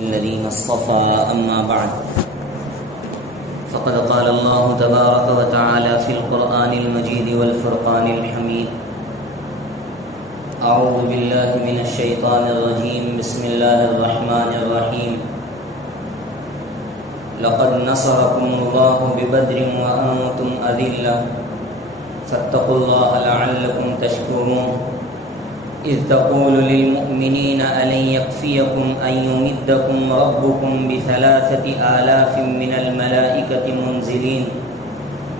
الذين اصطفى أما بعد فقد قال الله تبارك وتعالى في القرآن المجيد والفرقان الحميد أعوذ بالله من الشيطان الرجيم بسم الله الرحمن الرحيم لقد نصركم الله ببدر وأنتم أذلة فاتقوا الله لعلكم تشكرون إذ تقول للمؤمنين ألن يكفيكم أن يمدكم ربكم ب3,000 من الملائكة منزلين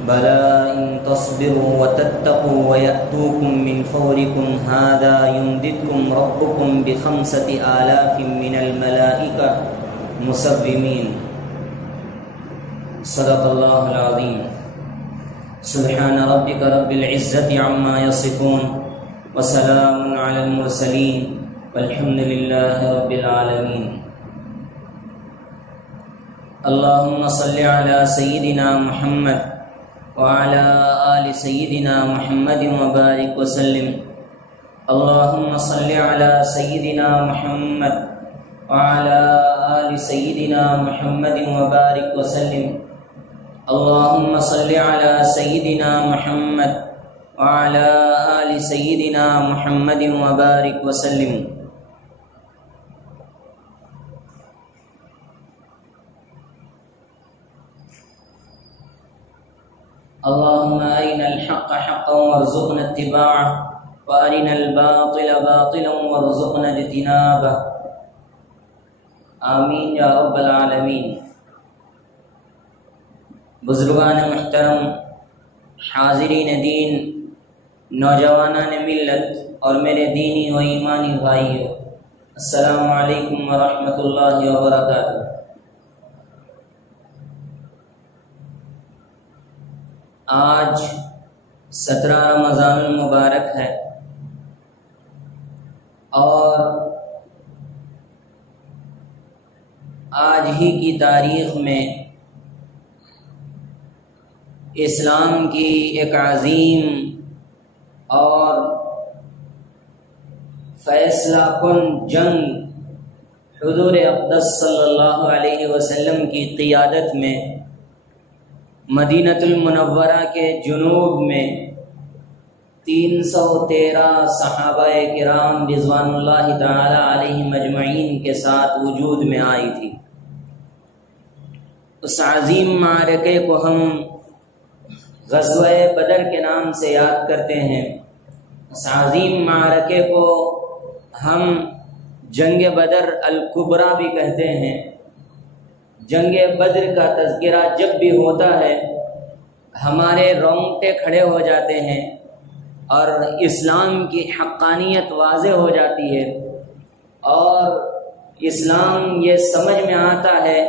بلى إن تصبروا وتتقوا ويأتوكم من فوركم هذا يمددكم ربكم ب5,000 من الملائكة مسومين صدق الله العظيم سبحان ربك رب العزة عما يصفون وسلام على المرسلين والحمد لله رب العالمين اللهم صل على سيدنا محمد وعلى آل سيدنا محمد وبارك وسلم اللهم صل على سيدنا محمد وعلى آل سيدنا محمد وبارك وسلم اللهم صل على سيدنا محمد وعلى آل سيدنا محمد وبارك وسلم اللهم أرنا الحق حقا وارزقنا اتباعه وأرنا الباطل باطلا وارزقنا اجتنابه آمین یا رب العالمین۔ بزرگان محترم، حاضرین دین، نوجوانان ملت اور میرے دینی و ایمانی بھائیو، السلام علیکم ورحمۃ اللہ وبرکاتہ۔ آج 17 رمضان المبارک ہے اور آج ہی کی تاریخ میں اسلام کی ایک عظیم اور فیصلہ کن جنگ حضور اقدس صلی اللہ علیہ وسلم کی قیادت میں مدینۃ المنورہ کے جنوب میں 313 صحابہ کرام رضوان اللہ تعالی علیہم اجمعین کے ساتھ وجود میں آئی تھی۔ اس عظیم معرکے کو ہم غزوہ بدر کے نام سے یاد کرتے ہیں۔ اس عظیم معرکے کو ہم جنگ بدر الکبریٰ بھی کہتے ہیں۔ جنگ بدر کا تذکرہ جب بھی ہوتا ہے ہمارے رونگٹے کھڑے ہو جاتے ہیں اور اسلام کی حقانیت واضح ہو جاتی ہے، اور اسلام یہ سمجھ میں آتا ہے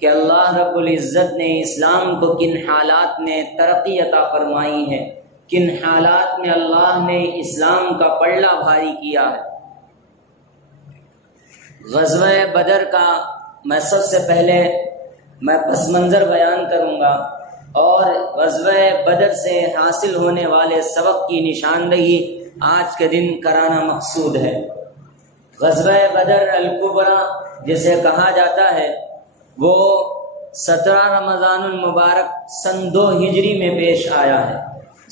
کہ اللہ رب العزت نے اسلام کو کن حالات میں ترقی عطا فرمائی ہے، کن حالات میں اللہ نے اسلام کا پلڑا بھاری کیا ہے۔ غزوہ بدر کا میں سب سے پہلے پس منظر بیان کروں گا اور غزوہ بدر سے حاصل ہونے والے سبق کی نشاندہی آج کے دن کرانا مقصود ہے۔ غزوہ بدر الکبریٰ جسے کہا جاتا ہے وہ 17 رمضان المبارک سن 2 ہجری میں پیش آیا ہے۔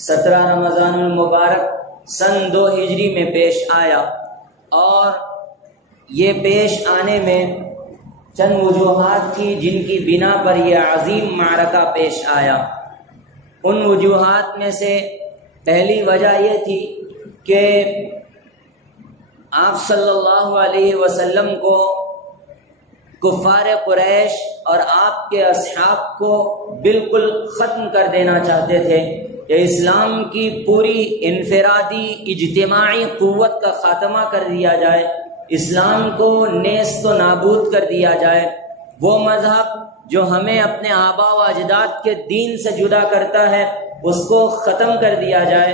17 رمضان المبارک سن 2 ہجری میں پیش آیا، اور یہ پیش آنے میں چند وجوہات تھی جن کی بنا پر یہ عظیم معرکہ پیش آیا۔ ان وجوہات میں سے پہلی وجہ یہ تھی کہ آپ صلی اللہ علیہ وسلم کو کفار قریش اور آپ کے اصحاب کو بالکل ختم کر دینا چاہتے تھے کہ اسلام کی پوری انفرادی اجتماعی قوت کا خاتمہ کر دیا جائے، اسلام کو نیست و نابود کر دیا جائے، وہ مذہب جو ہمیں اپنے آباء و اجداد کے دین سے جدا کرتا ہے اس کو ختم کر دیا جائے،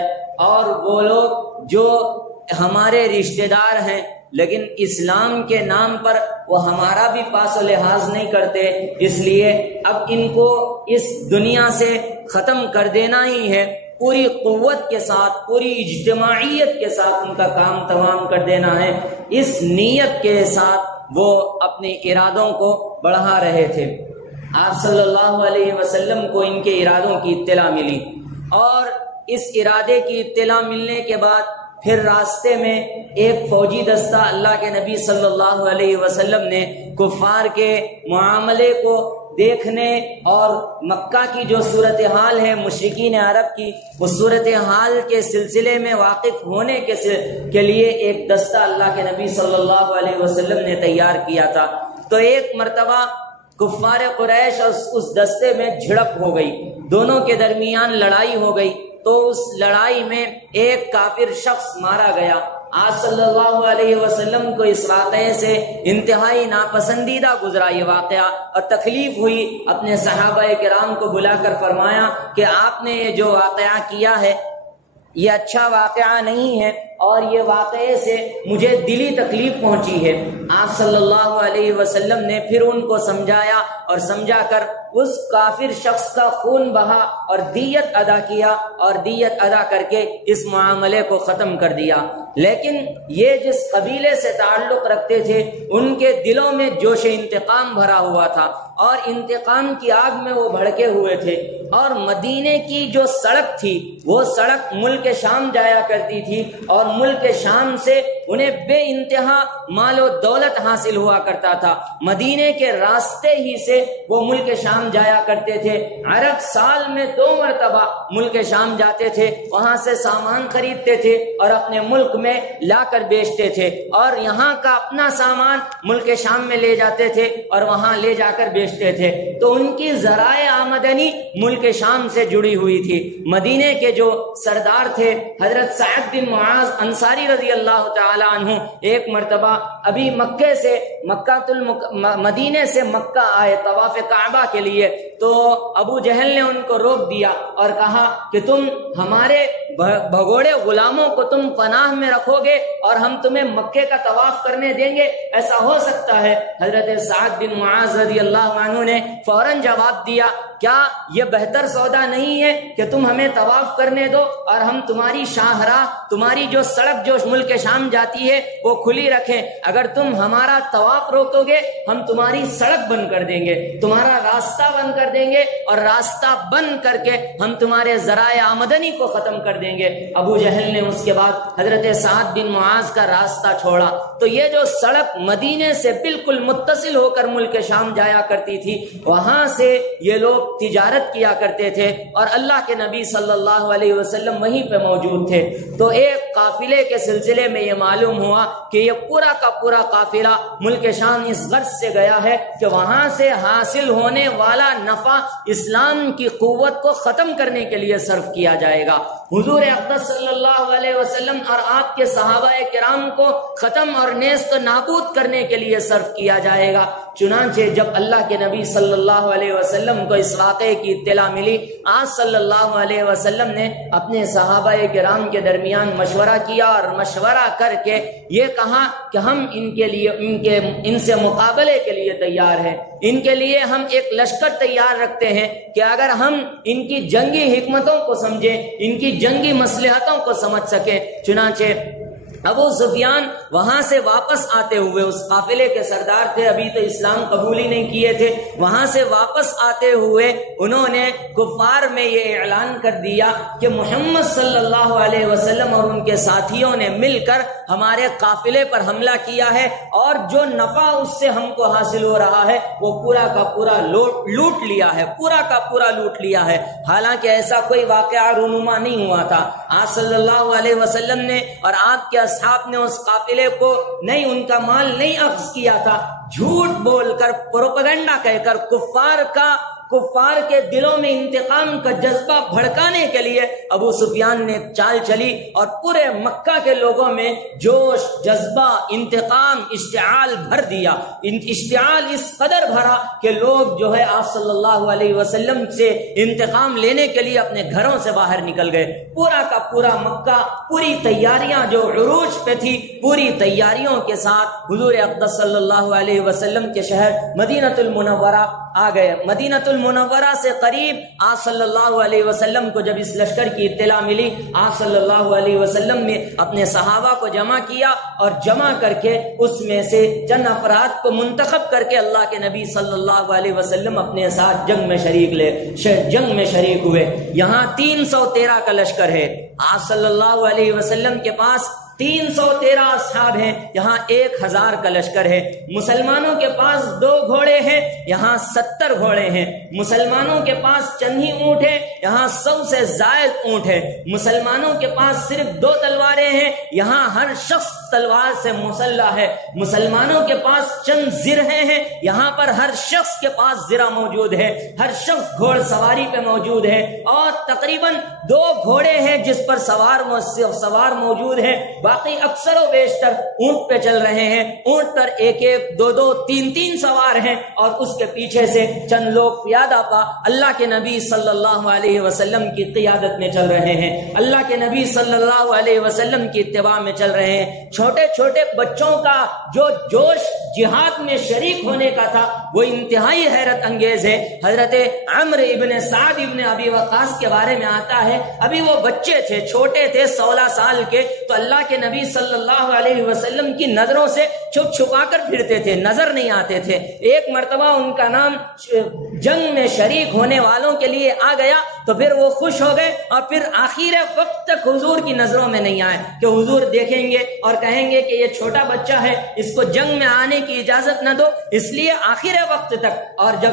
اور وہ لوگ جو ہمارے رشتہ دار ہیں لیکن اسلام کے نام پر وہ ہمارا بھی پاس و لحاظ نہیں کرتے، اس لیے اب ان کو اس دنیا سے ختم کر دینا ہی ہے، پوری قوت کے ساتھ پوری اجتماعیت کے ساتھ ان کا کام تمام کر دینا ہے۔ اس نیت کے ساتھ وہ اپنے ارادوں کو بڑھا رہے تھے۔ آپ صلی اللہ علیہ وسلم کو ان کے ارادوں کی اطلاع ملی، اور اس ارادے کی اطلاع ملنے کے بعد پھر راستے میں ایک فوجی دستہ اللہ کے نبی صلی اللہ علیہ وسلم نے کفار کے معاملے کو دیکھنے اور مکہ کی جو صورتحال ہے مشرکین عرب کی، اس صورتحال کے سلسلے میں واقف ہونے کے لیے ایک دستہ اللہ کے نبی صلی اللہ علیہ وسلم نے تیار کیا تھا۔ تو ایک مرتبہ کفار قریش اور اس دستے میں جھڑپ ہو گئی، دونوں کے درمیان لڑائی ہو گئی، تو اس لڑائی میں ایک کافر شخص مارا گیا۔ آپ صلی اللہ علیہ وسلم کو اس واقعے سے انتہائی ناپسندیدہ گزرا یہ واقعہ، اور تکلیف ہوئی، اپنے صحابہ کرام کو بلا کر فرمایا کہ آپ نے یہ جو واقعہ کیا ہے یہ اچھا واقعہ نہیں ہے، اور یہ واقعے سے مجھے دلی تکلیف پہنچی ہے۔ آپ صلی اللہ علیہ وسلم نے پھر ان کو سمجھایا، اور سمجھا کر اس کافر شخص کا خون بہا اور دیت ادا کیا، اور دیت ادا کر کے اس معاملے کو ختم کر دیا۔ لیکن یہ جس قبیلے سے تعلق رکھتے تھے ان کے دلوں میں جوش انتقام بھرا ہوا تھا، اور انتقام کی آگ میں وہ بھڑکے ہوئے تھے، اور مدینے کی جو سڑک تھی وہ سڑک ملک شام جایا کرتی تھی، اور ملک شام سے انہیں بے انتہا مال و دولت حاصل ہوا کرتا تھا۔ مدینے کے راستے ہی سے وہ ملک شام جایا کرتے تھے۔ عرب سال میں 2 مرتبہ ملک شام جاتے تھے، وہاں سے سامان خریدتے تھے اور اپنے ملک میں لا کر بیچتے تھے، اور یہاں کا اپنا سامان ملک شام میں لے جاتے تھے اور وہاں لے جا کر بیچتے تھے۔ تو ان کی ذرائع آمدنی ملک شام سے جڑی ہوئی تھی۔ مدینے کے جو سردار تھے حضرت سعد بن معاذ انصاری رضی اللہ تعالی عنہ، ایک مرتبہ ابھی مدینے سے مکہ آئے طواف کعبہ کے لیے، تو ابو جہل نے ان کو روک دیا اور کہا کہ تم ہمارے بھگوڑے غلاموں کو تم پناہ میں رکھو گے اور ہم تمہیں مکے کا طواف کرنے دیں گے؟ ایسا ہو سکتا ہے؟ حضرت سعد بن معاذ رضی اللہ عنہ نے فوراً جواب دیا، کیا یہ بہتر سودا نہیں ہے کہ تم ہمیں طواف کرنے دو اور ہم تمہاری شاہراہ، تمہاری جو سڑک جو ملک شام جاتی ہے وہ کھلی رکھیں؟ اگر تم ہمارا طواف روکو گے ہم تمہاری سڑک بند کر دیں گے، تمہارا راستہ بند کر دیں گے، اور راستہ بند کر کے ہم تمہارے ذرائع آمدنی کو ختم کر دیں گے۔ ابو جہل نے اس کے بعد حضرت سعد بن معاذ کا راستہ چھوڑا۔ تو یہ جو سڑک مدینے سے بالکل متصل ہو کر ملک شام جایا کرتی تھی، وہاں سے یہ لوگ تجارت کیا کرتے تھے، اور اللہ کے نبی صلی اللہ علیہ وسلم وہیں پہ موجود تھے۔ تو ایک قافلے کے سلسلے میں یہ معلوم ہوا کہ یہ پورا کا پورا قافلہ ملک شام اس غرض سے گیا ہے کہ وہاں سے حاصل ہونے والا نفع اسلام کی قوت کو ختم کرنے کے لیے صرف کیا جائے گا، حضور اقدس صلی اللہ علیہ وسلم اور آپ کے صحابہ کرام کو ختم اور نیست نابود کرنے کے لیے صرف کیا جائے گا۔ چنانچہ جب اللہ کے نبی صلی اللہ علیہ وسلم کو اس واقعے کی اطلاع ملی، آج صلی اللہ علیہ وسلم نے اپنے صحابہ کرام کے درمیان مشورہ کیا، اور مشورہ کر کے یہ کہا کہ ہم ان کے لیے ان سے مقابلے کے لیے تیار ہیں، ان کے لیے ہم ایک لشکر تیار رکھتے ہیں کہ اگر ہم ان کی جنگی حکمتوں کو سمجھیں، ان کی جنگی مصلحتوں کو سمجھ سکیں۔ چنانچہ ابو سفیان وہاں سے واپس آتے ہوئے، اس قافلے کے سردار تھے، ابھی تو اسلام قبول ہی نہیں کیے تھے، وہاں سے واپس آتے ہوئے انہوں نے کفار میں یہ اعلان کر دیا کہ محمد صلی اللہ علیہ وسلم اور ان کے ساتھیوں نے مل کر ہمارے قافلے پر حملہ کیا ہے، اور جو نفع اس سے ہم کو حاصل ہو رہا ہے وہ پورا کا پورا لوٹ لیا ہے، پورا کا پورا لوٹ لیا ہے۔ حالانکہ ایسا کوئی واقعہ رونما نہیں ہوا تھا۔ آپ صلی اللہ علیہ وسلم نے اور آپ کے اصحاب نے اس قافلے کو نہیں، ان کا مال نہیں اخذ کیا تھا، جھوٹ بول کر، پروپیگنڈا کہہ کر کفار کے دلوں میں انتقام کا جذبہ بھڑکانے کے لیے ابو سفیان نے چال چلی، اور پورے مکہ کے لوگوں میں جوش، جذبہ، انتقام، اشتعال بھر دیا۔ اشتعال اس قدر بھرا کہ لوگ جو ہے آپ صلی اللہ علیہ وسلم سے انتقام لینے کے لیے اپنے گھروں سے باہر نکل گئے۔ پورا کا پورا مکہ، پوری تیاریاں جو عروج پہ تھی، پوری تیاریوں کے ساتھ حضور اقدس صلی اللہ علیہ وسلم کے شہر مدینہ المنورہ آ گئے۔ مدینہ المنورہ سے قریب آپ صلی اللہ علیہ وسلم کو جب اس لشکر کی اطلاع ملی، آپ صلی اللہ علیہ وسلم نے اپنے صحابہ کو جمع کیا اور جمع کر کے اس میں سے چند افراد کو منتخب کر کے اللہ کے نبی صلی اللہ علیہ وسلم اپنے ساتھ جنگ میں شریک ہوئے۔ یہاں 313 کا لشکر ہے، آپ صلی اللہ علیہ وسلم کے پاس 313 اصحاب ہیں، یہاں 1000 کا لشکر ہے۔ مسلمانوں کے پاس 2 گھوڑے ہیں، یہاں 70 گھوڑے ہیں۔ مسلمانوں کے پاس چند ہی اونٹ ہیں، یہاں 100 سے زائد اونٹ ہے۔ مسلمانوں کے پاس صرف 2 تلواریں ہیں، یہاں ہر شخص تلوار سے مسلح ہے۔ مسلمانوں کے پاس چند زرہیں ہیں، یہاں پر ہر شخص کے پاس زرہ موجود ہے، ہر شخص گھوڑ سواری پہ موجود ہے، اور تقریباً 2 گھوڑے ہیں جس پر سوار موجود ہے، باقی اکثر و بیشتر اونٹ پہ چل رہے ہیں۔ اونٹ پر 1-1 2-2 3-3 سوار ہیں، اور اس کے پیچھے سے چند لوگ پیادہ پا اللہ کے نبی صلی اللہ علیہ وسلم کی قیادت میں چل رہے ہیں، اللہ کے نبی صلی اللہ علیہ وسلم کی اتباع میں چل رہے ہیں۔ چھوٹے چھوٹے بچوں کا جو جوش جہاد میں شریک ہونے کا تھا وہ انتہائی حیرت انگیز ہے۔ حضرت عمرو ابن سعد ابن ابی وقاص کے بارے میں آتا ہے، ابھی وہ بچے تھے، چھوٹے تھے، 16 سال کے، تو اللہ کے نبی صلی اللہ علیہ وسلم کی نظروں سے چھپ چھپا کر پھرتے تھے، نظر نہیں آتے تھے۔ ایک مرتبہ ان کا نام جنگ میں شریک ہونے والوں کے لیے آ گیا تو پھر وہ خوش ہو گئے، اور پھر آخر وقت تک حضور کی نظروں میں نہیں آئے کہ حضور دیکھیں گے اور کہیں گے کہ یہ چھوٹا بچہ ہے، اس کو جنگ میں آنے کی اجازت نہ دو، اس لیے آخر وقت تک۔ اور جب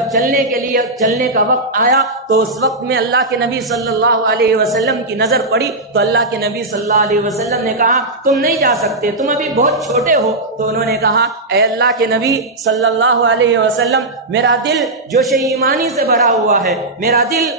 چلنے کا وقت آیا تو اس وقت میں اللہ کے نبی صلی اللہ علیہ وسلم کی نظر پڑی تو اللہ کے نبی صلی اللہ علیہ وسلم نے کہا تم نہیں جا سکتے، تم ابھی بہت چھوٹے ہو۔ تو انہوں نے کہا اے اللہ کے نبی صلی اللہ علیہ وسلم، میرا دل جوش ایمانی سے بھرا ہوا ہے، میرا دل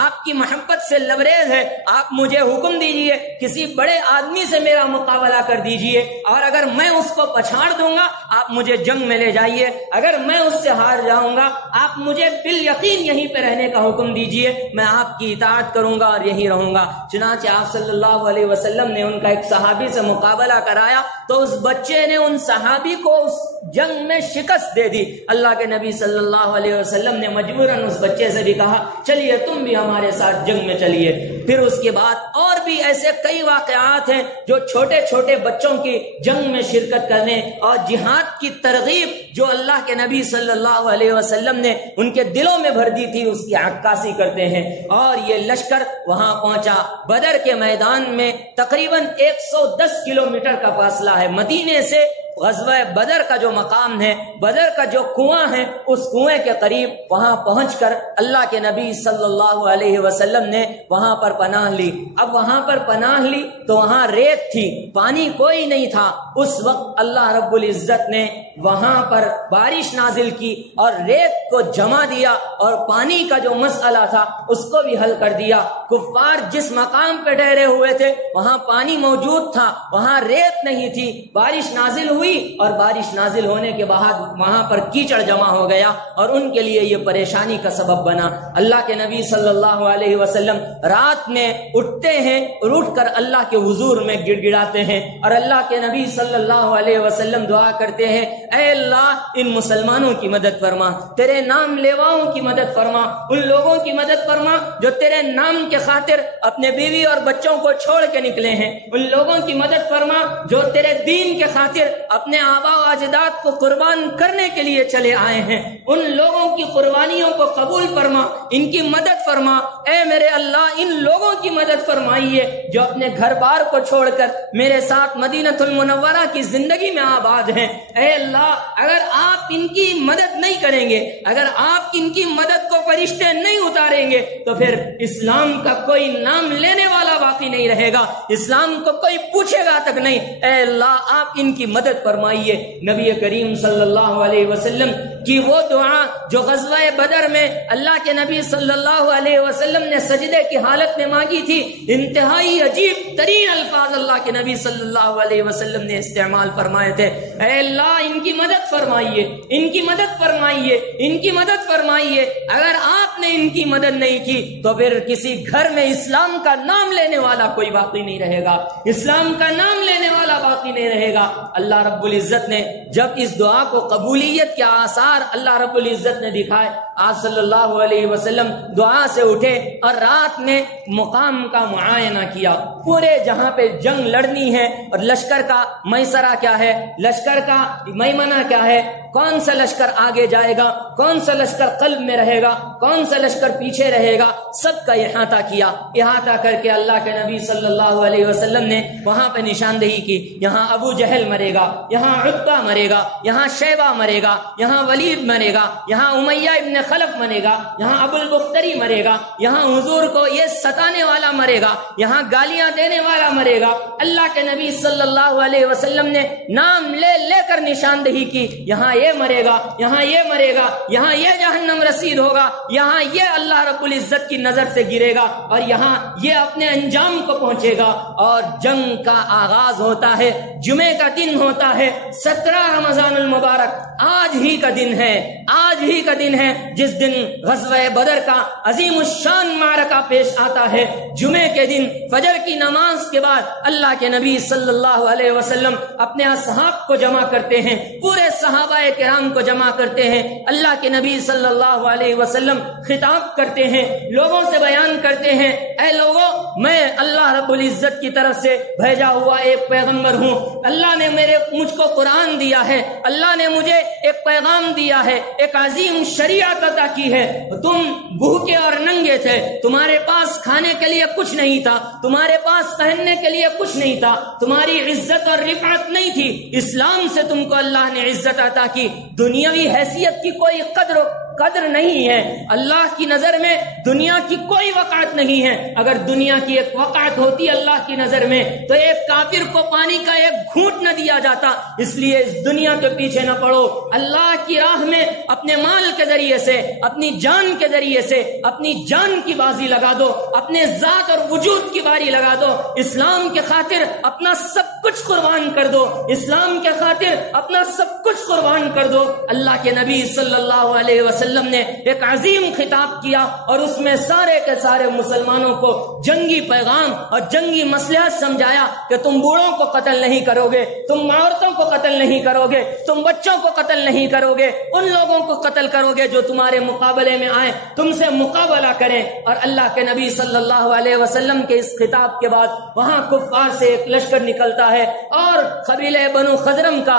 آپ کی محبت سے لبریز ہے، آپ مجھے حکم دیجئے کسی بڑے آدمی سے میرا مقابلہ کر دیجئے، اور اگر میں اس کو پچھاڑ دوں گا آپ مجھے جنگ میں لے جائیے، اگر میں اس سے ہار جاؤں گا آپ مجھے بالیقین یہیں پہ رہنے کا حکم دیجئے، میں آپ کی اطاعت کروں گا اور یہیں رہوں گا۔ چنانچہ آپ صلی اللہ علیہ وسلم نے ان کا ایک صحابی سے مقابلہ کرایا تو اس بچے نے ان صحابی کو اس جنگ میں شکست دے دی۔ اللہ کے نبی صلی اللہ علیہ وسلم نے مجبوراً اس بچے سے بھی کہا چلیے تم بھی ہمارے ساتھ جنگ میں چلیے۔ پھر اس کے بعد اور بھی ایسے کئی واقعات ہیں جو چھوٹے چھوٹے بچوں کی جنگ میں شرکت کرنے اور جہاد کی ترغیب جو اللہ کے نبی صلی اللہ علیہ وسلم نے ان کے دلوں میں بھر دی تھی اس کی عکاسی کرتے ہیں۔ اور یہ لشکر وہاں پہنچا، بدر کے میدان میں تقریباً 110 کلومیٹر کا فاصلہ ہے مدینے سے۔ غزوہ بدر کا جو مقام ہے، بدر کا جو کنواں ہے، اس کنویں کے قریب وہاں پہنچ کر اللہ کے نبی صلی اللہ علیہ وسلم نے وہاں پر پناہ لی۔ اب وہاں پر پناہ لی تو وہاں ریت تھی، پانی کوئی نہیں تھا۔ اس وقت اللہ رب العزت نے وہاں پر بارش نازل کی اور ریت کو جما دیا، اور پانی کا جو مسئلہ تھا اس کو بھی حل کر دیا۔ کفار جس مقام پہ ٹھہرے ہوئے تھے وہاں پانی موجود تھا، وہاں ریت نہیں تھی۔ بارش نازل ہوئی اور بارش نازل ہونے کے بعد وہاں پر کیچڑ جمع ہو گیا اور ان کے لیے یہ پریشانی کا سبب بنا۔ اللہ کے نبی صلی اللہ علیہ وسلم رات میں اٹھتے ہیں اور اٹھ کر اللہ کے حضور میں گڑ گڑاتے ہیں، اور اللہ کے نبی صلی اللہ علیہ وسلم دعا کرتے ہیں اے اللہ ان مسلمانوں کی مدد فرما، تیرے نام لیواؤں کی مدد فرما، ان لوگوں کی مدد فرما جو تیرے نام کے خاطر اپنے بیوی اور بچوں کو چھوڑ کے نکلے ہیں، ان لوگوں کی مدد فرما جو تیرے دین کے خاطر اپنے آبا و اجداد کو قربان کرنے کے لیے چلے آئے ہیں، ان لوگوں کی قربانیوں کو قبول فرما، ان کی مدد فرما۔ اے میرے اللہ ان لوگوں کی مدد فرمائیے جو اپنے گھر بار کو چھوڑ کر میرے ساتھ مدینہ المنورہ کی زندگی میں آباد ہیں۔ اے اللہ اگر آپ ان کی مدد نہیں کریں گے، اگر آپ ان کی مدد کو فرشتے نہیں اتاریں گے تو پھر اسلام کا کوئی نام لینے والا باقی نہیں رہے گا، اسلام کو کوئی پوچھے گا تک نہیں۔ اے اللہ آپ ان کی مدد فرمائیے۔ نبی کریم صلی اللہ علیہ وسلم کی وہ دعا جو غزوہ بدر میں اللہ کے نبی صلی اللہ علیہ وسلم نے سجدے کی حالت میں مانگی تھی، انتہائی عجیب ترین الفاظ اللہ کے نبی صلی اللہ علیہ وسلم نے استعمال فرمائے تھے۔ اے اللہ ان کی کی مدد فرمائیے، ان کی مدد فرمائیے، ان کی مدد فرمائیے۔ اگر آپ نے ان کی مدد نہیں کی تو پھر کسی گھر میں اسلام کا نام لینے والا کوئی باقی نہیں رہے گا، اسلام کا نام لینے والا باقی نہیں رہے گا۔ اللہ رب العزت نے جب اس دعا کو قبولیت کے آثار اللہ رب العزت نے دکھائے، آپ صلی اللہ علیہ وسلم دعا سے اٹھے اور رات میں مقام کا معائنہ کیا۔ پورے جہاں پہ جنگ لڑنی ہے اور لشکر کا میسرہ کیا ہے، لشکر کا میمنہ کیا ہے، کون سا لشکر آگے جائے گا، کون سا لشکر قلب میں رہے گا، کون سا لشکر پیچھے رہے گا، سب کا احاطہ کیا۔ احاطہ کر کے اللہ کے نبی صلی اللہ علیہ وسلم نے وہاں پہ نشاندہی کی، یہاں ابو جہل مرے گا، یہاں عتبہ مرے گا، یہاں شیبہ مرے گا، یہاں ولید مرے گا، یہاں امیہ ابن خلف مرے گا، یہاں ابو البختری مرے گا، یہاں حضور کو یہ ستانے والا مرے گا، یہاں گالیاں دینے والا مرے گا۔ اللہ کے نبی صلی اللہ علیہ وسلم نے نام لے لے کر نشاندہی کی، یہاں یہ مرے گا، یہاں یہ مرے گا، یہاں یہ جہنم رسید ہوگا، یہاں یہ اللہ رب العزت کی نظر سے گرے گا، اور یہاں یہ اپنے انجام کو پہنچے گا۔ اور جنگ کا آغاز ہوتا ہے، جمعے کا دن ہوتا ہے، 17 رمضان المبارک، آج ہی کا دن ہے، آج ہی کا دن ہے جس دن غزوہ بدر کا عظیم الشان معرکہ پیش آتا ہے۔ جمعے کے دن فجر کی نماز کے بعد اللہ کے نبی صلی اللہ علیہ وسلم اپنے اصحاب کو جمع کرتے ہیں، پورے صحابہ کرام کو جمع کرتے ہیں۔ اللہ کے نبی صلی اللہ علیہ وسلم خطاب کرتے ہیں، لوگوں سے بیان کرتے ہیں، اے لوگوں، میں اللہ رب العزت کی طرف سے بھیجا ہوا ایک پیغمبر ہوں۔ اللہ نے مجھ کو قرآن دیا ہے، اللہ نے مجھے ایک پیغام دیا ہے، ایک عظیم شریعت عطا کی ہے۔ تم بھوکے اور ننگے تھے، تمہارے پاس کھانے کے لیے کچھ نہیں تھا، تمہارے پاس پہننے کے لیے کچھ نہیں تھا، تمہاری عزت اور رفعت نہیں تھی۔ اسلام سے تم کو اللہ نے عزت عطا کی۔ دنیاوی حیثیت کی کوئی قدر نہیں ہے، اللہ کی نظر میں دنیا کی کوئی وقعت نہیں ہے۔ اگر دنیا کی ایک وقعت ہوتی اللہ کی نظر میں تو ایک کافر کو پانی کا ایک گھونٹ نہ دیا جاتا۔ اس لیے اس دنیا کے پیچھے نہ پڑو، اللہ کی راہ میں اپنے مال کے ذریعے سے، اپنی جان کے ذریعے سے اپنی جان کی بازی لگا دو، اپنے ذات اور وجود کی باری لگا دو، اسلام کے خاطر اپنا سب کچھ قربان کر دو، اسلام کے خاطر اپنا سب کچھ قربان کر دو۔ اللہ کے نبی صلی اللہ علیہ وسلم نے ایک عظیم خطاب کیا اور اس میں سارے کے سارے مسلمانوں کو جنگی پیغام اور جنگی مصلحت سمجھایا کہ تم بوڑھوں کو قتل نہیں کرو گے، تم عورتوں کو قتل نہیں کرو گے، تم بچوں کو قتل نہیں کرو گے، ان لوگوں کو قتل کرو گے جو تمہارے مقابلے میں آئیں، تم سے مقابلہ کریں۔ اور اللہ کے نبی صلی اللہ علیہ وسلم کے اس خطاب کے بعد وہاں کفار سے ایک لشکر نکلتا ہے، اور قبیلہ بنو خزرم کا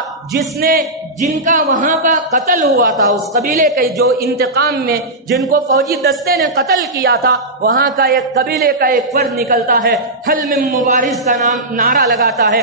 جن کا وہاں کا قتل ہوا تھا، اس قبیلے کے جو انتقام میں جن کو فوجی دستے نے قتل کیا تھا، وہاں کا ایک قبیلے کا ایک فرد نکلتا ہے، حل من مبارز کا نعرہ لگاتا ہے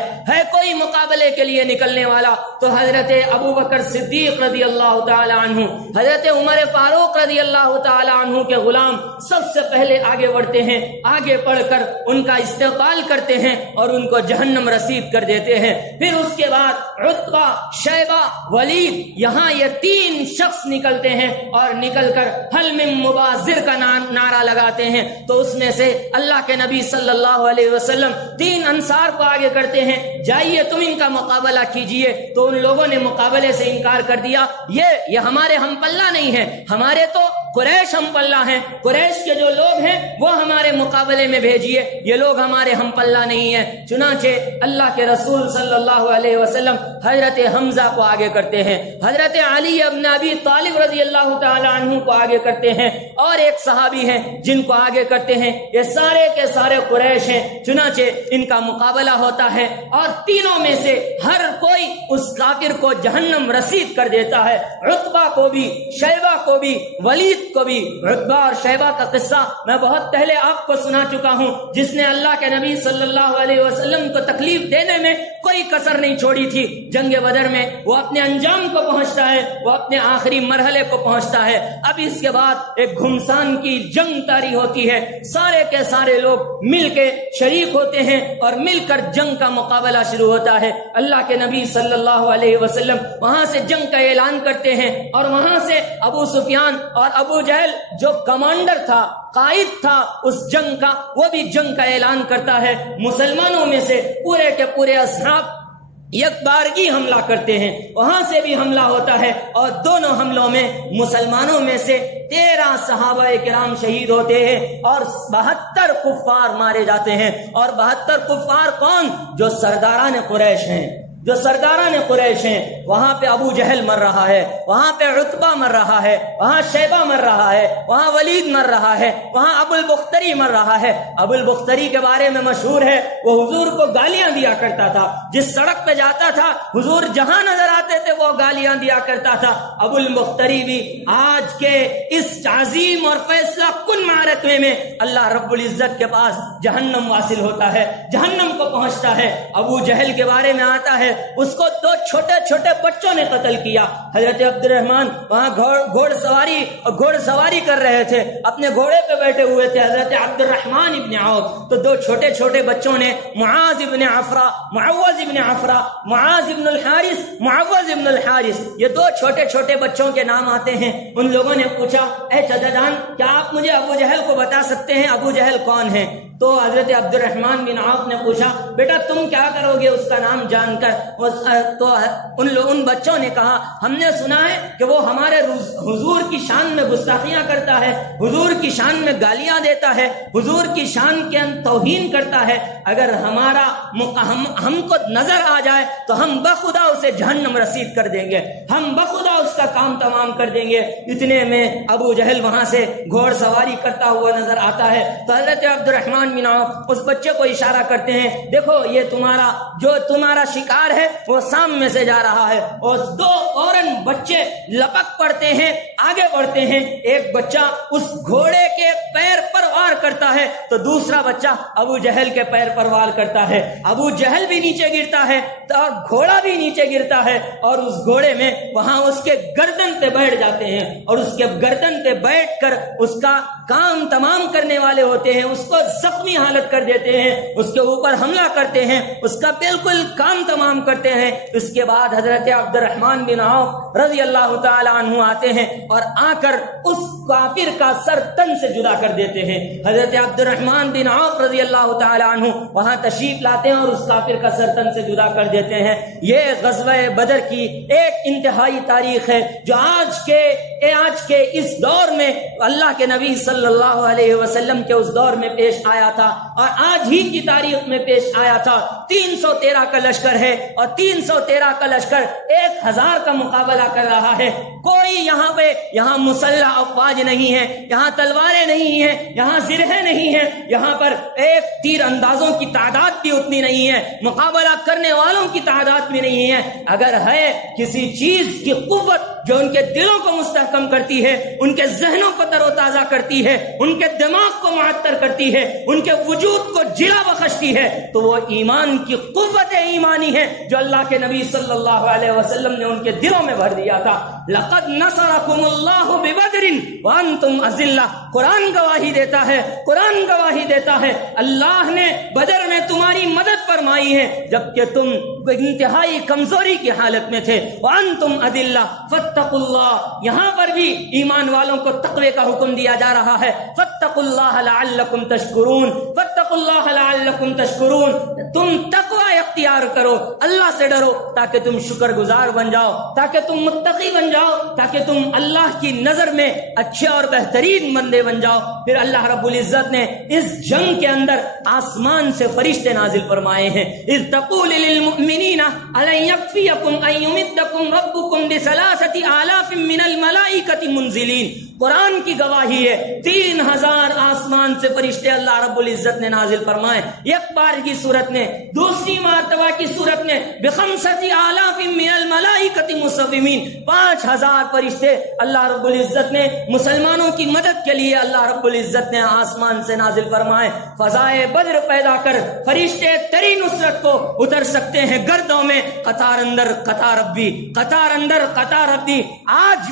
کوئی مقابلے کے لیے نکلنے والا؟ تو حضرت ابو بکر صدیق رضی اللہ تعالی عنہ، حضرت عمر فاروق رضی اللہ تعالی عنہ کے غلام سب سے پہلے آگے بڑھتے ہیں، آگے بڑھ کر ان کا استقبال کرتے ہیں اور ان کو جہنم رسید کر دیتے ہیں۔ پھر اس کے بعد عتبہ، شیبہ، ولید، یہاں یہ 3 شخص نکلتے ہیں اور نکل کر حل من مبازر کا نعرہ لگاتے ہیں۔ تو اس میں سے اللہ کے نبی صلی اللہ علیہ وسلم 3 انصار کو آگے کرتے ہیں، جائیے تم ان کا مقابلہ کیجئے۔ تو ان لوگوں نے مقابلے سے انکار کر دیا، یہ ہمارے ہم پلہ نہیں ہے، ہمارے تو قریش ہم پلہ ہیں، قریش کے جو لوگ ہیں وہ ہمارے مقابلے میں بھیجیے، یہ لوگ ہمارے ہم پلہ نہیں ہیں۔ چنانچہ اللہ کے رسول صلی اللہ علیہ وسلم حضرت حمزہ کو آگے کرتے ہیں، حضرت علی ابن ابی طالب رضی اللہ تعالی عنہ کو آگے کرتے ہیں، اور ایک صحابی ہیں جن کو آگے کرتے ہیں۔ یہ سارے کے سارے قریش ہیں۔ چنانچہ ان کا مقابلہ ہوتا ہے اور تینوں میں سے ہر کوئی اس کافر کو جہنم رسید کر دیتا ہے، عتبہ کو بھی، شیبہ کو بھی، ولید کو بھی۔ عتبہ اور شیبہ کا قصہ میں بہت پہلے آپ کو سنا چکا ہوں، جس نے اللہ کے نبی صلی اللہ علیہ وسلم کو تکلیف دینے میں کوئی کسر نہیں چھوڑی تھی۔ جنگ بدر میں وہ اپنے انجام کو پہنچتا ہے، وہ اپنے آخری مرحلے کو پہنچتا ہے۔ اب اس کے بعد ایک گھمسان کی جنگ طاری ہوتی ہے، سارے کے سارے لوگ مل کے شریک ہوتے ہیں اور مل کر جنگ کا مقابلہ شروع ہوتا ہے۔ اللہ کے نبی صلی اللہ علیہ وسلم وہاں سے جنگ کا اعلان کرتے ہیں، اور وہاں سے ابو سفیان اور ابو جہل جو کمانڈر تھا، قائد تھا اس جنگ کا، وہ بھی جنگ کا اعلان کرتا ہے۔ مسلمانوں میں سے پورے کے پورے اصحاب یک بارگی حملہ کرتے ہیں، وہاں سے بھی حملہ ہوتا ہے، اور دونوں حملوں میں مسلمانوں میں سے 13 صحابہ کرام شہید ہوتے ہیں اور 72 کفار مارے جاتے ہیں۔ اور 72 کفار کون؟ جو سرداران قریش ہیں، جو سرداران قریش ہیں۔ وہاں پہ ابو جہل مر رہا ہے، وہاں پہ عتبہ مر رہا ہے، وہاں شیبہ مر رہا ہے، وہاں ولید مر رہا ہے، وہاں ابو البختری مر رہا ہے۔ ابو البختری کے بارے میں مشہور ہے، وہ حضور کو گالیاں دیا کرتا تھا، جس سڑک پہ جاتا تھا حضور جہاں نظر آتے تھے وہ گالیاں دیا کرتا تھا۔ ابو البختری بھی آج کے اس عظیم اور فیصلہ کن معرکے میں اللہ رب العزت کے پاس جہنم واصل ہوتا ہے، جہنم کو پہنچتا ہے۔ ابو جہل کے بارے میں آتا ہے، اس کو 2 چھوٹے چھوٹے بچوں نے قتل کیا۔ حضرت عبد الرحمن وہاں گھوڑ سواری کر رہے تھے، اپنے گھوڑے پہ بیٹھے ہوئے تھے حضرت عبد الرحمن ابن عوف، تو 2 چھوٹے چھوٹے بچوں نے معاذ ابن عفرا، معوذ ابن عفرا، معاذ ابن الحارث، معوذ ابن الحارث، یہ 2 چھوٹے چھوٹے بچوں کے نام آتے ہیں۔ ان لوگوں نے پوچھا، اے چچا جان کیا آپ مجھے ابو جہل کو بتا سکتے ہیں؟ ابو جہل کون ہے؟ تو حضرت عبد الرحمن بن عوف نے پوچھا، بیٹا تم کیا کرو گے اس کا نام جان کر؟ تو ان بچوں نے کہا، ہم نے سنا ہے کہ وہ ہمارے حضور کی شان میں گستاخیاں کرتا ہے، حضور کی شان میں گالیاں دیتا ہے، حضور کی شان کے توہین کرتا ہے، اگر ہم کو نظر آ جائے تو ہم بخدا اسے جہنم رسید کر دیں گے، ہم بخدا اس کا کام تمام کر دیں گے۔ اتنے میں ابو جہل وہاں سے گھوڑ سواری کرتا ہوا نظر آتا ہے، تو حضرت عبد الرحمن بن عوف اس بچے کو اشارہ کرتے ہیں، دیکھو یہ تمہارا شکار ہے وہ سامنے سے جا رہا ہے، اور 2 فوراً بچے لپک پڑتے ہیں، آگے بڑھتے ہیں۔ ایک بچہ اس گھوڑے کے پیر پر وار کرتا ہے تو دوسرا بچہ ابو جہل کے پیر پر وار کرتا ہے، ابو جہل بھی نیچے گرتا ہے اور گھوڑا بھی نیچے گرتا ہے، اور اس گھوڑے میں وہاں اس کے گردن پہ بیٹھ جاتے ہیں، اور اس کے گردن پہ بیٹھ کر اس کا کام تمام کرنے والے ہوتے ہیں، اس کو زخمی حالت کر دیتے ہیں، اس کے اوپر حملہ کرتے ہیں، اس کا بالکل کام تمام کرتے ہیں۔ اس کے بعد حضرت عبد الرحمن بن عوف رضی اللہ تعالی عنہ آتے ہیں اور آ کر اس کافر کا سر تن سے جدا کر دیتے ہیں۔ حضرت عبد الرحمن بن عوف رضی اللہ تعالی عنہ وہاں تشریف لاتے ہیں اور اس کافر کا سر تن سے جدا کر دیتے ہیں۔ یہ غزوہ بدر کی ایک انتہائی تاریخ ہے جو آج کے اس دور میں اللہ کے نبی صلی اللہ علیہ وسلم کے اس دور میں پیش آیا تھا اور آج ہی کی تاریخ میں پیش آیا تھا۔ 313 کا لشکر ہے اور 313 کا لشکر 1000 کا مقابلہ کر رہا ہے۔ کوئی یہاں مسلح افواج نہیں ہے، یہاں تلواریں نہیں ہیں، یہاں زرہیں نہیں ہیں، یہاں پر ایک تیر اندازوں کی تعداد بھی اتنی نہیں ہے، مقابلہ کرنے والوں کی تعداد بھی نہیں ہے۔ اگر ہے کسی چیز کی قوت جو ان کے دلوں کو مستحکم کرتی ہے، ان کے ذہنوں کو تر و تازہ کرتی ہے، ان کے دماغ کو معطر کرتی ہے، ان کے وجود کو جلا بخشتی ہے، تو وہ ایمان کی قوت ایمانی ہے جو اللہ کے نبی صلی اللہ علیہ وسلم نے ان کے دلوں میں بھر دیا تھا۔ لقد نصرکم اللہ ببدر وانتم اذلہ، قرآن گواہی دیتا ہے، قرآن گواہی دیتا ہے، اللہ نے بدر میں تمہاری مدد فرمائی ہے جبکہ تم انتہائی کمزوری کی حالت میں تھے۔ وانتم اذلہ فاتقوا اللہ، یہاں پر بھی ایمان والوں کو تقوی کا حکم دیا جا رہا ہے۔ فاتقوا اللہ لعلکم تشکرون، فاتقوا اللہ لعلکم تشکرون، تم تقوی اختیار کرو، اللہ سے ڈرو تاکہ تم شکر گزار بن جاؤ، تاکہ تم متقی بن جاؤ، تاکہ تم اللہ کی نظر میں اچھے اور بہترین بندے بن جاؤ۔ پھر اللہ رب العزت نے اس جنگ کے اندر آسمان سے فرشتے نازل فرمائے ہیں۔ اذ تقول للمؤمنین الن یکفیکم ان یمدکم ربکم بثلاثۃ آلاف من الملائکۃ منزلین، قرآن کی گواہی ہے 3000 آسمان سے فرشتے اللہ رب العزت نے نازل فرمائے، ایک بار کی صورت میں، دوسری مرتبہ کی صورت میں بخمسۃ آلاف من الملائکۃ مصومین، 5000 فرشتے اللہ رب العزت نے مسلمانوں کی مدد کے لیے اللہ رب العزت نے آسمان سے نازل فرمائے۔ فضائے بدر پیدا کر فرشتے تری نصرت کو اتر سکتے ہیں گردوں میں، قطار اندر قطار ربی، قطار اندر قطار ربی۔ آج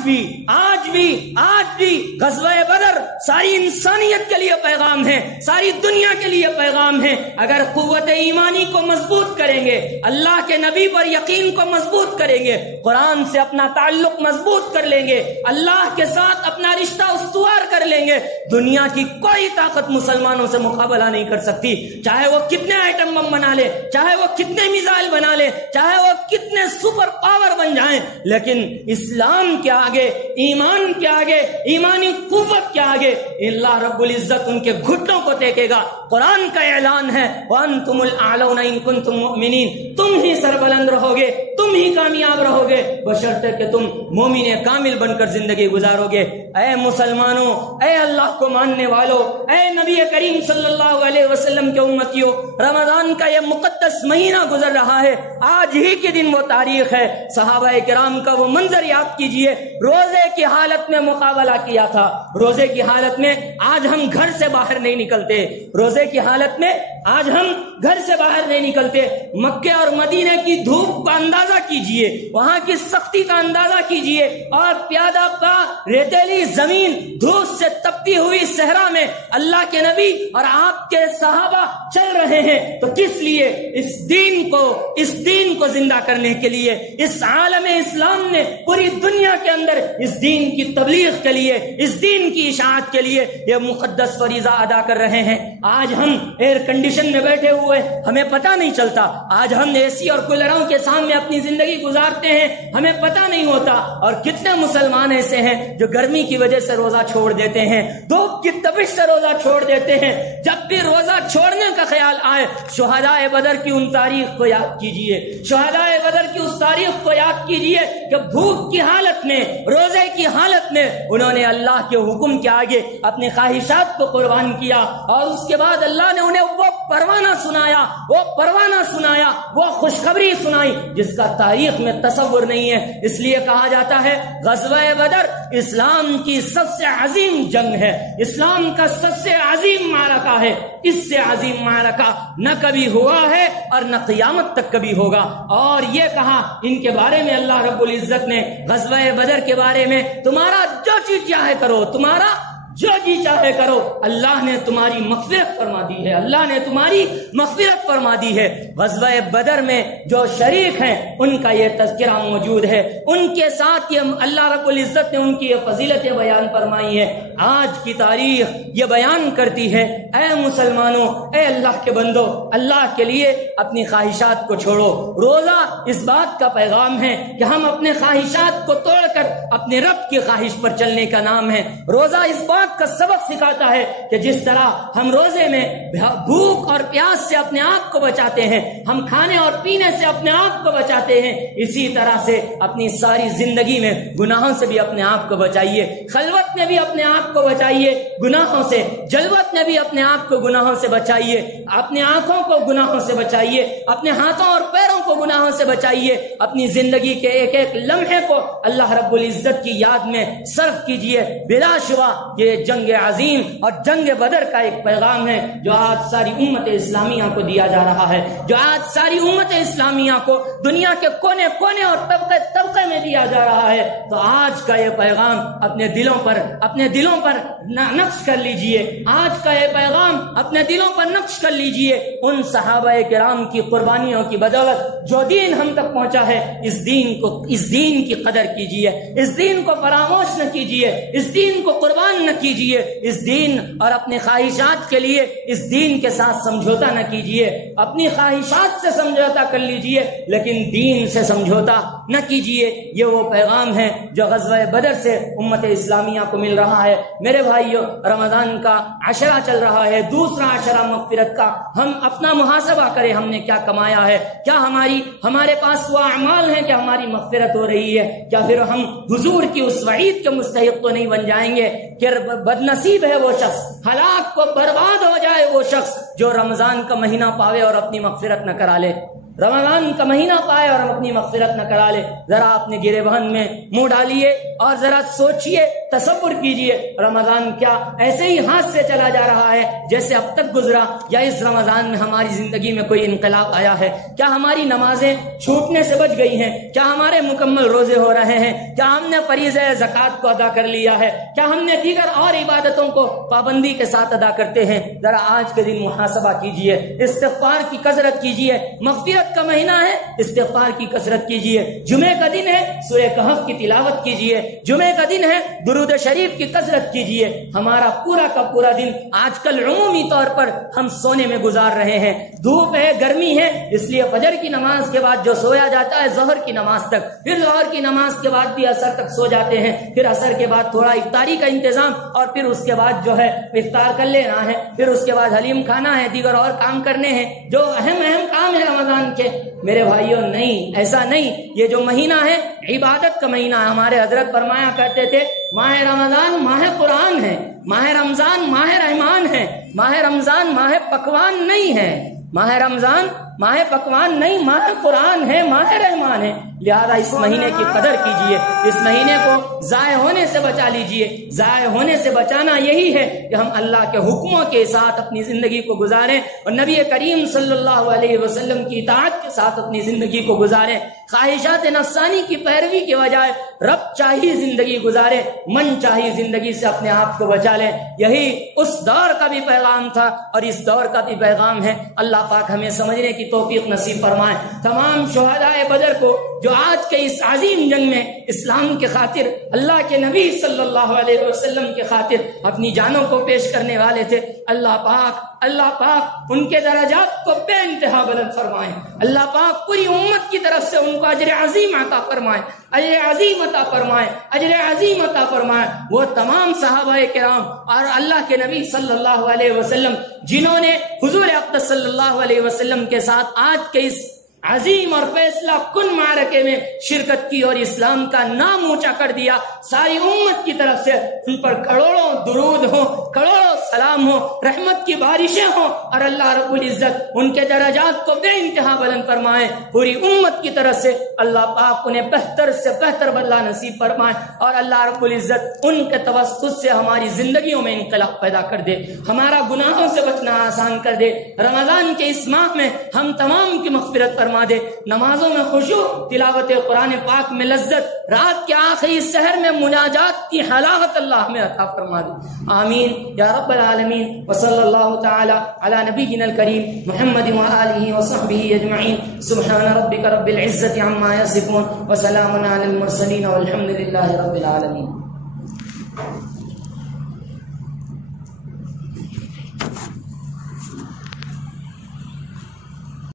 بھی غزوہ بدر ساری انسانیت کے لیے پیغام ہے، ساری دنیا کے لیے پیغام ہے۔ اگر قوت ایمانی کو مضبوط کریں گے، اللہ کے نبی پر یقین کو مضبوط کریں گے، قرآن سے اپنا تعلق مضبوط کر لیں گے، اللہ کے ساتھ اپنا رشتہ استوار کر لیں گے، دنیا کی کوئی طاقت مسلمانوں سے مقابلہ نہیں کر سکتی، چاہے وہ کتنے ایٹم بم بنا لے، چاہے وہ کتنے میزائل بنا لے، چاہے وہ کتنے سپر پاور بن جائیں، لیکن اسلام کے آگے، ایمان کے آگے، ایمانی قوت کے آگے اللہ رب العزت ان کے گھٹنوں کو ٹیکے گا۔ قرآن کا اعلان ہے وَأَنْتُمُ الْأَعْلَوْنَ إِن كُنتُم مُؤْمِنِينَ، تم ہی سربلند رہو گے، تم ہی کامیاب رہو گے بشرطے کہ تم مومن کامل بن کر زندگی گزارو گے۔ اے مسلمانوں، اے اللہ کو ماننے والوں، اے نبی کریم صلی اللہ علیہ وسلم کے امتیوں، رمضان کا یہ مقدس مہینہ گزر رہا ہے، آج ہی کے دن وہ تاریخ ہے، صحابہ کرام کا وہ منظر یاد کیجئے، روزے کی حالت میں مقابلہ کیا تھا، روزے کی حالت میں آج ہم گھر سے باہر نہیں نکلتے، روزے کی حالت میں آج ہم گھر سے باہر نہیں نکلتے۔ مکے اور مدینے کی دھوپ کا اندازہ کیجئے، وہاں کی سختی کا اندازہ کیجئے، اور پیادہ پا ریتیلی زمین دھوپ سے تپتی ہوئی صحرا میں اللہ کے نبی اور آپ کے صحابہ چل رہے ہیں، تو کس لیے؟ اس دین کو زندہ کرنے کے لیے، اس عالم اسلام نے پوری دنیا کے اندر اس دین کی تبلیغ کے لیے، اس دین کی اشاعت کے لیے یہ مقدس فریضہ ادا کر رہے ہیں۔ آج ہم ایئر کنڈیشن میں بیٹھے ہوئے، ہمیں پتہ نہیں چلتا، آج ہم اے سی اور کولروں کے سامنے اپنی زندگی گزارتے ہیں، ہمیں پتہ نہیں ہوتا، اور کتنے مسلمان ایسے ہیں جو گرمی کی وجہ سے روزہ چھوڑ دیتے ہیں، دھوپ کی تپش سے روزہ چھوڑ دیتے ہیں۔ جب بھی روزہ چھوڑنے کا خیال آئے، شہداء بدر کی ان تاریخ کو یاد کیجئے، شہداء بدر کی اس تاریخ کو یاد کیجئے کہ بھوک کی حالت میں، روزے کی حالت میں انہوں نے اللہ کے حکم کے آگے اپنی خواہشات کو قربان کیا، اور اس کے بعد اللہ نے انہیں وہ پروانہ سنایا، وہ خوشخبری سنائی جس کا تاریخ میں تصور نہیں ہے۔ اس لیے کہا جاتا ہے غزوہ بدر اسلام کی سب سے عظیم جنگ ہے، اسلام کا سب سے عظیم معرکہ ہے، اس سے عظیم معرکہ نہ کبھی ہوا ہے اور نہ قیامت تک کبھی ہوگا۔ اور یہ کہا ان کے بارے میں اللہ رب العزت نے غزوہ بدر کے بارے میں، تمہارا جو چیز چاہے کرو، تمہارا جو جی چاہے کرو، اللہ نے تمہاری مغفرت فرما دی ہے، اللہ نے تمہاری مغفرت فرما دی ہے۔ غزوہ بدر میں جو شریک ہیں ان کا یہ تذکرہ موجود ہے، ان کے ساتھ یہ اللہ رب العزت نے ان کی یہ فضیلتیں بیان فرمائی ہے۔ آج کی تاریخ یہ بیان کرتی ہے، اے مسلمانوں، اے اللہ کے بندو، اللہ کے لیے اپنی خواہشات کو چھوڑو۔ روزہ اس بات کا پیغام ہے کہ ہم اپنے خواہشات کو توڑ کر اپنے رب کی خواہش پر چلنے کا نام ہے۔ روزہ اس بات کا سبق سکھاتا ہے کہ جس طرح ہم روزے میں بھوک اور پیاس سے اپنے آپ کو بچاتے ہیں، ہم کھانے اور پینے سے اپنے آپ کو بچاتے ہیں، اسی طرح سے اپنی ساری زندگی میں گناہوں سے بھی اپنے آپ کو بچائیے، خلوت میں بھی اپنے آپ کو بچائیے گناہوں سے، جلوت میں بھی اپنے آپ کو گناہوں سے بچائیے، اپنے آنکھوں کو گناہوں سے بچائیے، اپنے ہاتھوں اور پیروں کو گناہوں سے بچائیے، اپنی زندگی کے ایک ایک لمحے کو اللہ رب العزت کی یاد میں صرف کیجیے۔ بلا شبہ یہ جنگ عظیم اور جنگ بدر کا ایک پیغام ہے جو آج ساری امت اسلامیہ کو دیا جا رہا ہے، جو آج ساری امت اسلامیہ کو دنیا کے کونے کونے اور طبقے میں دیا جا رہا ہے۔ تو آج کا یہ پیغام اپنے دلوں پر نقش کر لیجئے، آج کا یہ پیغام اپنے دلوں پر نقش کر لیجئے۔ ان صحابہ کرام کی قربانیوں کی بدولت جو دین ہم تک پہنچا ہے، اس دین کی قدر کیجئے، اس دین کو فراموش نہ کیجئے، اس دین کو قربان نہ کیجئے، اس دین اور اپنے خواہشات کے لیے اس دین کے ساتھ سمجھوتا نہ کیجئے، اپنی خواہشات سے سمجھوتا کر لیجئے لیکن دین سے سمجھوتا نہ کیجئے۔ یہ وہ پیغام ہے جو غزوہ بدر سے امت اسلامیہ کو مل رہا ہے۔ میرے بھائیو، رمضان کا عشرہ چل رہا ہے، دوسرا عشرہ مغفرت کا۔ ہم اپنا محاسبہ کریں، ہم نے کیا کمایا ہے، کیا ہمارے پاس وہ اعمال ہیں کہ ہماری مغفرت ہو رہی ہے؟ کیا پھر ہم حضور کی اس وعید کے مستحق تو نہیں بن جائیں گے کہ بدنصیب ہے وہ شخص، ہلاک کو برباد ہو جائے وہ شخص جو رمضان کا مہینہ پاوے اور اپنی مغفرت نہ کرا لے؟ رمضان کا مہینہ پائے اور ہم اپنی مغفرت نہ کرا لے. ذرا اپنے گرے بہن میں منہ ڈالیے اور ذرا سوچئے, تصور کیجئے, رمضان کیا ایسے ہی ہاتھ سے چلا جا رہا ہے جیسے اب تک گزرا, یا اس رمضان میں ہماری زندگی میں کوئی انقلاب آیا ہے؟ کیا ہماری نمازیں چھوٹنے سے بچ گئی ہیں؟ کیا ہمارے مکمل روزے ہو رہے ہیں؟ کیا ہم نے فریضہ زکوٰۃ کو ادا کر لیا ہے؟ کیا ہم نے دیگر اور عبادتوں کو پابندی کے ساتھ ادا کرتے ہیں؟ ذرا آج کے دن محاسبہ کیجئے, استغفار کی کثرت کیجئے. مغفرت کا مہینہ ہے, استغفار کی کثرت کیجئے. جمعے کا دن ہے, سورہ کہف کی تلاوت کیجئے. جمعے کا دن ہے, درود شریف کی کثرت کیجئے. ہمارا پورا کا پورا دن آج کل عمومی طور پر ہم سونے میں گزار رہے ہیں. دھوپ ہے, گرمی ہے, اس لیے فجر کی نماز کے بعد جو سویا جاتا ہے ظہر کی نماز تک, پھر ظہر کی نماز کے بعد بھی عصر تک سو جاتے ہیں, پھر عصر کے بعد تھوڑا افطاری کا انتظام, اور پھر اس کے بعد جو ہے افطار کر لینا ہے, پھر اس کے بعد حلیم کھانا ہے, دیگر اور کام کرنے ہیں جو اہم کام ہے رمضان کے. میرے بھائیوں, نہیں, ایسا نہیں. یہ جو مہینہ ہے عبادت کا مہینہ ہے. ہمارے حضرت فرمایا کرتے تھے ماہ رمضان ماہ قرآن ہے, ماہ رمضان ماہ رحمان ہے, ماہ رمضان ماہ پکوان نہیں ہے, ماہ رمضان ماہ پکوان نہیں, ماہ قرآن ہے, ماہ رحمان ہے. لہذا اس مہینے کی قدر کیجئے, اس مہینے کو ضائع ہونے سے بچا لیجئے. ضائع ہونے سے بچانا یہی ہے کہ ہم اللہ کے حکموں کے ساتھ اپنی زندگی کو گزاریں اور نبی کریم صلی اللہ علیہ وسلم کی اطاعت کے ساتھ اپنی زندگی کو گزاریں. خواہشات نفسانی کی پیروی کے بجائے رب چاہی زندگی گزارے, من چاہی زندگی سے اپنے آپ کو بچا لیں. یہی اس دور کا بھی پیغام تھا اور اس دور کا بھی پیغام ہے. اللہ پاک ہمیں سمجھنے کی توفیق نصیب فرمائے. تمام شہدائے بدر کو جو آج کے اس عظیم جنگ میں اسلام کے خاطر, اللہ کے نبی صلی اللہ علیہ وسلم کے خاطر اپنی جانوں کو پیش کرنے والے تھے, اللہ پاک ان کے درجات کو بے انتہا بلند فرمائیں. اللہ پاک پوری امت کی طرف سے ان کو اجر عظیم عطا فرمائیں, اجر عظیم عطا فرمائیں, اجر عظیم عطا فرمائیں. وہ تمام صحابہ کرام اور اللہ کے نبی صلی اللہ علیہ وسلم جنہوں نے حضور اقدس صلی اللہ علیہ وسلم کے ساتھ آج کے اس عظیم اور فیصلہ کن معرکے میں شرکت کی اور اسلام کا نام اونچا کر دیا, ساری امت کی طرف سے ان پر کروڑوں درود ہوں, کروڑوں سلام ہوں, رحمت کی بارشیں ہوں, اور اللہ رب العزت ان کے درجات کو بے انتہا بلند فرمائے. پوری امت کی طرف سے اللہ پاک انہیں بہتر سے بہتر بدلہ نصیب فرمائے, اور اللہ رب العزت ان کے توسط سے ہماری زندگیوں میں انقلاب پیدا کر دے, ہمارا گناہوں سے بچنا آسان کر دے. رمضان کے اس ماہ میں ہم تمام کی مغفرت فرما دے, نمازوں میں خشوع, تلاوت قرآن پاک میں لذت, رات کے آخری سحر میں مناجات کی حلاوت اللہ ہمیں عطا فرما دے. آمین یا رب العالمین. وصلی اللہ تعالی علی نبینا الکریم محمد وآلہ وصحبہ اجمعین. سبحان ربک رب العزت عما یصفون وسلام علی المرسلین والحمد للہ رب العالمین.